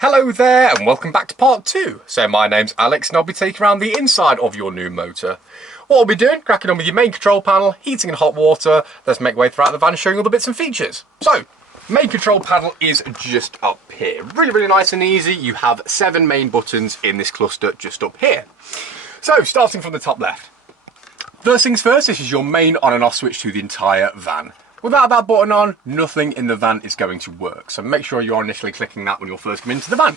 Hello there and welcome back to part 2. So my name's Alex and I'll be taking around the inside of your new motor. What we'll be doing, cracking on with your main control panel, heating and hot water. Let's make way throughout the van showing all the bits and features. So, main control panel is just up here. Really nice and easy. You have 7 main buttons in this cluster just up here. So, starting from the top left. First things first, this is your main on and off switch to the entire van. Without that button on, nothing in the van is going to work. So make sure you're initially clicking that when you're first coming into the van.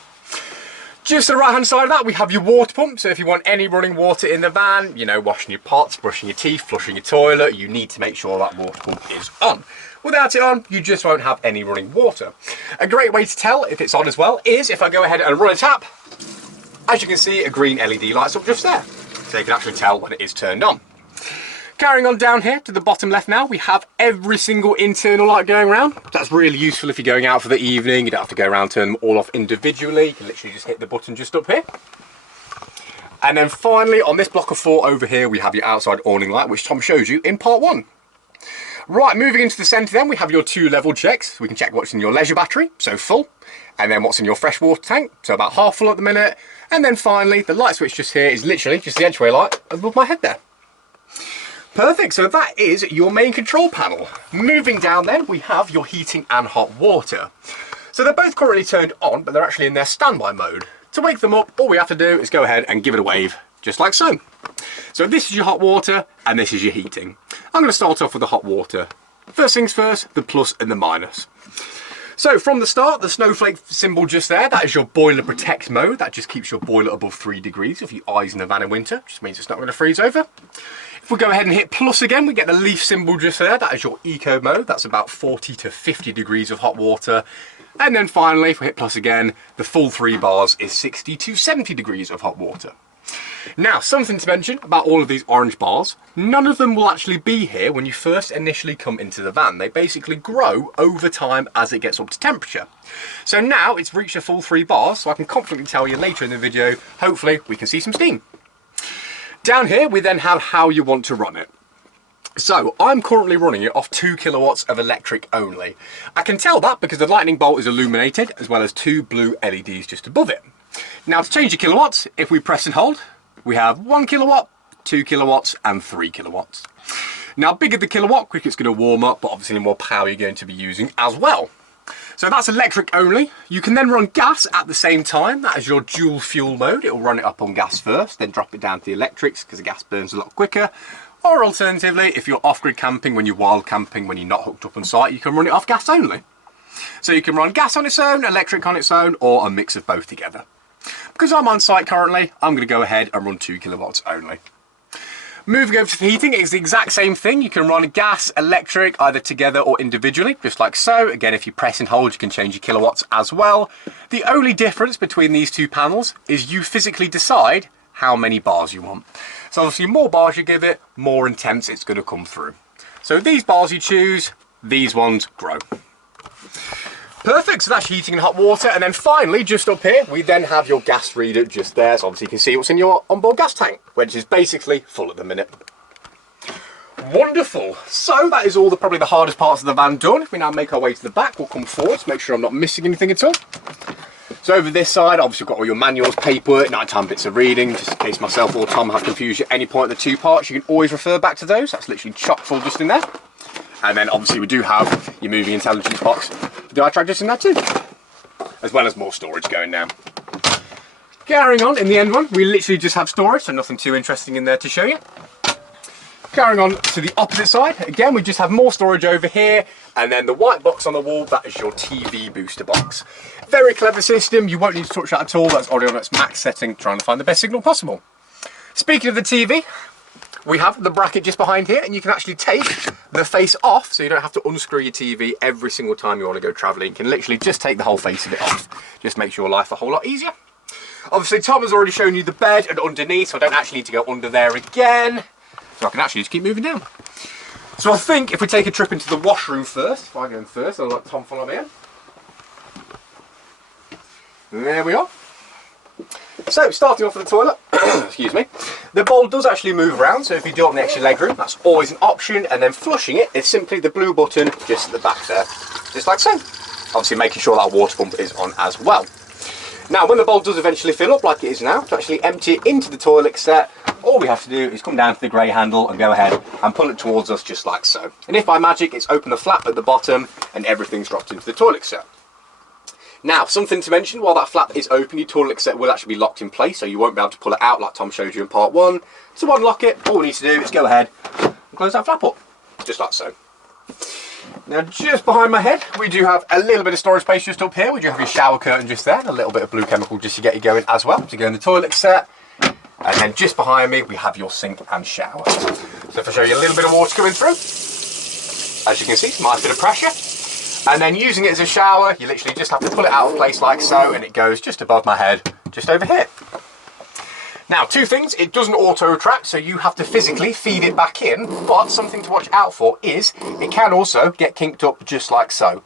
Just to the right hand side of that, we have your water pump. So if you want any running water in the van, you know, washing your pots, brushing your teeth, flushing your toilet, you need to make sure that water pump is on. Without it on, you just won't have any running water. A great way to tell if it's on as well is if I go ahead and run a tap. As you can see, a green LED lights up just there. So you can actually tell when it is turned on. Carrying on down here to the bottom left now, we have every single internal light going around. That's really useful if you're going out for the evening. You don't have to go around and turn them all off individually. You can literally just hit the button just up here. And then finally, on this block of 4 over here, we have your outside awning light, which Tom shows you in part 1. Right, moving into the centre then, we have your 2 level checks. We can check what's in your leisure battery, so full. And then what's in your freshwater tank, so about half full at the minute. And then finally, the light switch just here is literally just the edgeway light above my head there. Perfect, so that is your main control panel. Moving down then, we have your heating and hot water. So they're both currently turned on, but they're actually in their standby mode. To wake them up, all we have to do is go ahead and give it a wave, just like so. So this is your hot water, and this is your heating. I'm going to start off with the hot water. First things first, the plus and the minus. So from the start, the snowflake symbol just there, that is your boiler protect mode. That just keeps your boiler above 3 degrees if you eyes in the van in winter. Just means it's not going to freeze over. If we go ahead and hit plus again, we get the leaf symbol just there. That is your eco mode. That's about 40 to 50 degrees of hot water. And then finally, if we hit plus again, the full 3 bars is 60 to 70 degrees of hot water. Now, something to mention about all of these orange bars, none of them will actually be here when you first initially come into the van. They basically grow over time as it gets up to temperature. So now it's reached a full 3 bars, so I can confidently tell you later in the video, hopefully we can see some steam. Down here, we then have how you want to run it. So I'm currently running it off 2 kilowatts of electric only. I can tell that because the lightning bolt is illuminated as well as 2 blue LEDs just above it. Now to change your kilowatts, if we press and hold, we have 1 kilowatt, 2 kilowatts and 3 kilowatts. Now bigger the kilowatt, quicker it's going to warm up, but obviously the more power you're going to be using as well. So that's electric only. You can then run gas at the same time. That is your dual fuel mode. It will run it up on gas first, then drop it down to the electrics because the gas burns a lot quicker. Or alternatively, if you're off-grid camping, when you're wild camping, when you're not hooked up on site, you can run it off gas only. So you can run gas on its own, electric on its own, or a mix of both together. Because I'm on site currently, I'm going to go ahead and run 2 kilowatts only. Moving over to the heating, it's the exact same thing. You can run gas, electric, either together or individually, just like so. Again, if you press and hold, you can change your kilowatts as well. The only difference between these 2 panels is you physically decide how many bars you want. So obviously, more bars you give it, more intense it's going to come through. So these bars you choose, these ones grow. Perfect, so that's heating and hot water. And then finally, just up here, we then have your gas reader just there. So obviously you can see what's in your onboard gas tank, which is basically full at the minute. Wonderful. So that is all probably the hardest parts of the van done. If we now make our way to the back, we'll come forward to make sure I'm not missing anything at all. So over this side, obviously we've got all your manuals, paperwork, nighttime bits of reading, just in case myself or Tom have confused you at any point in the 2 parts, you can always refer back to those. That's literally chock full just in there. And then obviously we do have your moving intelligence box. The eye track just in there too. As well as more storage going down. Carrying on, in the end one, we literally just have storage, so nothing too interesting in there to show you. Carrying on to the opposite side, again we just have more storage over here, and then the white box on the wall, that is your TV booster box. Very clever system, you won't need to touch that at all, that's already on its max setting, trying to find the best signal possible. Speaking of the TV, we have the bracket just behind here, and you can actually take the face off, so you don't have to unscrew your TV every single time you want to go travelling. You can literally just take the whole face of it off. Just makes your life a whole lot easier. Obviously, Tom has already shown you the bed and underneath, so I don't actually need to go under there again. So I can actually just keep moving down. So I think if we take a trip into the washroom first, if I go in first, I'll let Tom follow me in. There we are. So, starting off with the toilet, excuse me, the bowl does actually move around, so if you do want the extra legroom, that's always an option, and then flushing it is simply the blue button just at the back there, just like so. Obviously making sure that water pump is on as well. Now, when the bowl does eventually fill up like it is now, to actually empty it into the toilet set, all we have to do is come down to the grey handle and go ahead and pull it towards us just like so. And if by magic it's open the flap at the bottom and everything's dropped into the toilet set. Now, something to mention, while that flap is open, your toilet set will actually be locked in place, so you won't be able to pull it out like Tom showed you in part 1. To unlock it, all we need to do is go ahead and close that flap up, just like so. Now, just behind my head, we do have a little bit of storage space just up here. We do have your shower curtain just there, and a little bit of blue chemical just to get you going as well, to go in the toilet set. And then just behind me, we have your sink and shower. So if I show you a little bit of water coming through, as you can see, nice bit of pressure. And then using it as a shower, you literally just have to pull it out of place like so, and it goes just above my head, just over here. Now, two things, it doesn't auto-retract, so you have to physically feed it back in, but something to watch out for is it can also get kinked up just like so.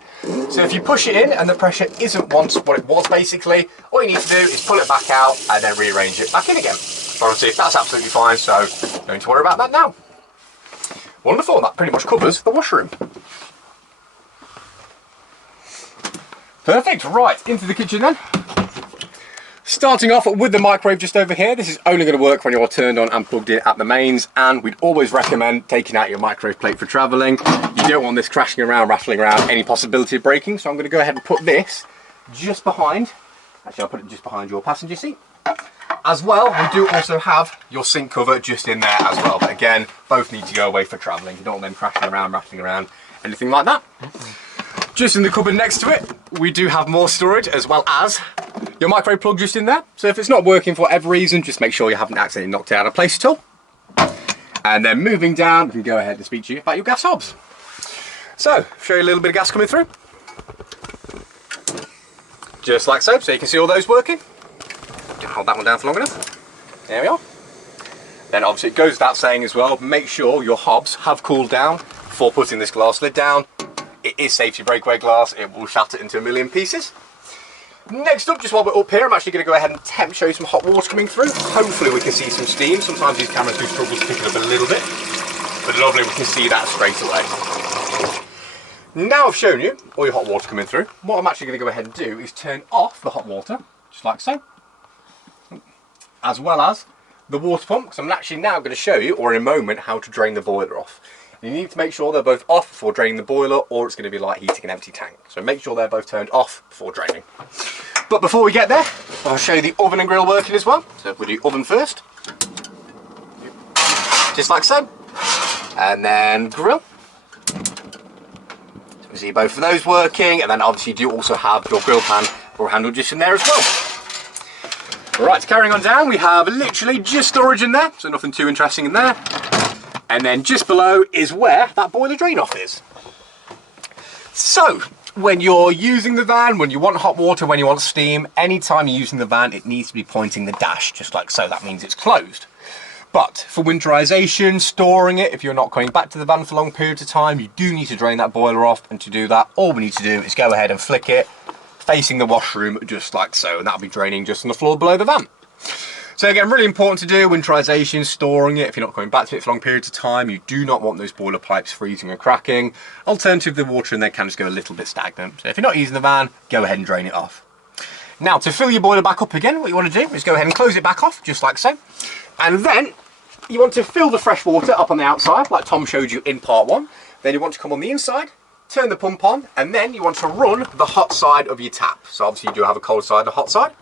So if you push it in and the pressure isn't once what it was basically, all you need to do is pull it back out and then rearrange it back in again. Obviously, that's absolutely fine, so don't need to worry about that now. Wonderful, that pretty much covers the washroom. Perfect, right, into the kitchen then. Starting off with the microwave just over here. This is only going to work when you're turned on and plugged in at the mains, and we'd always recommend taking out your microwave plate for travelling. You don't want this crashing around, rattling around, any possibility of breaking, so I'm going to go ahead and put this just behind, actually I'll put it just behind your passenger seat. As well, we do also have your sink cover just in there as well, but again, both need to go away for travelling. You don't want them crashing around, rattling around, anything like that. Just in the cupboard next to it, we do have more storage, as well as your microwave plug just in there. So if it's not working for whatever reason, just make sure you haven't accidentally knocked it out of place at all. And then moving down, we can go ahead and speak to you about your gas hobs. So, show you a little bit of gas coming through. Just like so you can see all those working. Didn't hold that one down for long enough. There we are. Then obviously it goes without saying as well, make sure your hobs have cooled down before putting this glass lid down. It is safety breakaway glass, it will shatter into a million pieces. Next up, just while we're up here, I'm actually going to go ahead and show you some hot water coming through. Hopefully we can see some steam. Sometimes these cameras do struggle to pick it up a little bit, but lovely, we can see that straight away. Now I've shown you all your hot water coming through, what I'm actually going to go ahead and do is turn off the hot water, just like so, as well as the water pump, because I'm actually now going to show you, or in a moment, how to drain the boiler off. You need to make sure they're both off before draining the boiler, or it's going to be like heating an empty tank. So make sure they're both turned off before draining. But before we get there, I'll show you the oven and grill working as well. So we'll do oven first, just like so, and then grill. So we see both of those working, and then obviously you do also have your grill pan or handle just in there as well. Right, carrying on down, we have literally just storage in there, so nothing too interesting in there. And then just below is where that boiler drain off is. So, when you're using the van, when you want hot water, when you want steam, anytime you're using the van, it needs to be pointing the dash, just like so. That means it's closed. But for winterization, storing it, if you're not coming back to the van for long periods of time, you do need to drain that boiler off. And to do that, all we need to do is go ahead and flick it, facing the washroom, just like so. And that'll be draining just on the floor below the van. So again, really important to do, winterization, storing it. If you're not coming back to it for long periods of time, you do not want those boiler pipes freezing or cracking. Alternatively, the water in there can just go a little bit stagnant. So if you're not using the van, go ahead and drain it off. Now, to fill your boiler back up again, what you want to do is go ahead and close it back off, just like so. And then you want to fill the fresh water up on the outside, like Tom showed you in part 1. Then you want to come on the inside, turn the pump on, and then you want to run the hot side of your tap. So obviously you do have a cold side and a hot side.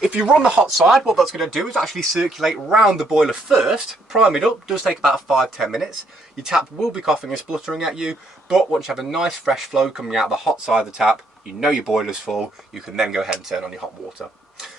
If you run the hot side, what that's going to do is actually circulate round the boiler first, prime it up. It does take about 5–10 minutes. Your tap will be coughing and spluttering at you, but once you have a nice fresh flow coming out of the hot side of the tap, you know your boiler's full, you can then go ahead and turn on your hot water.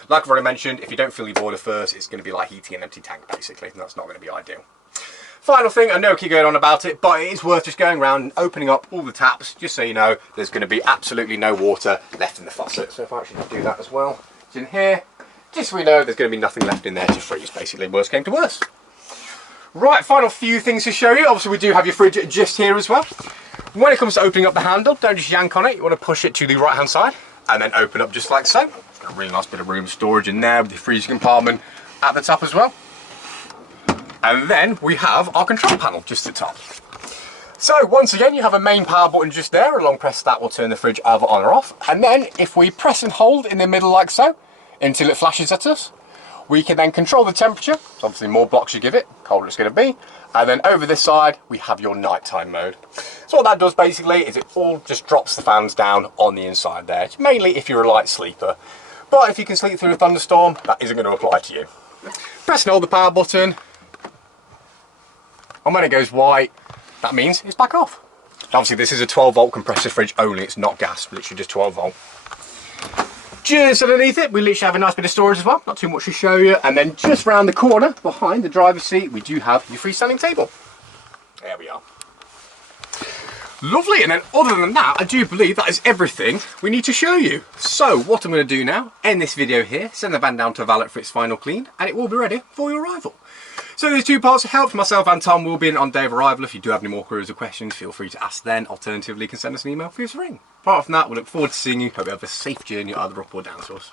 Like I've already mentioned, if you don't fill your boiler first, it's going to be like heating an empty tank basically, and that's not going to be ideal. Final thing, I know I keep going on about it, but it is worth just going around and opening up all the taps, just so you know there's going to be absolutely no water left in the faucet. So if I actually do that as well, it's in here, just so we know there's going to be nothing left in there to freeze, basically, worst came to worst. Right, final few things to show you. Obviously we do have your fridge just here as well. When it comes to opening up the handle, don't just yank on it, you want to push it to the right hand side and then open up just like so. A really nice bit of room storage in there with the freezing compartment at the top as well. And then we have our control panel just at the top. So once again, you have a main power button just there. A long press that will turn the fridge either on or off. And then if we press and hold in the middle like so, until it flashes at us. We can then control the temperature. So obviously more blocks you give it, colder it's going to be. And then over this side, we have your nighttime mode. So what that does basically is it all just drops the fans down on the inside there. It's mainly if you're a light sleeper. But if you can sleep through a thunderstorm, that isn't going to apply to you. Press and hold the power button. And when it goes white, that means it's back off. Obviously this is a 12 volt compressor fridge only, it's not gas, literally just 12 volt. Just underneath it, we literally have a nice bit of storage as well, not too much to show you. And then just round the corner, behind the driver's seat, we do have your freestanding table. There we are. Lovely, and then other than that, I do believe that is everything we need to show you. So what I'm going to do now, end this video here, send the van down to valet for its final clean, and it will be ready for your arrival. So there's two parts of help. Myself and Tom will be in on day of arrival. If you do have any more queries or questions, feel free to ask then. Alternatively, you can send us an email, give us a ring. Apart from that, we look forward to seeing you. Hope you have a safe journey either up or down to us.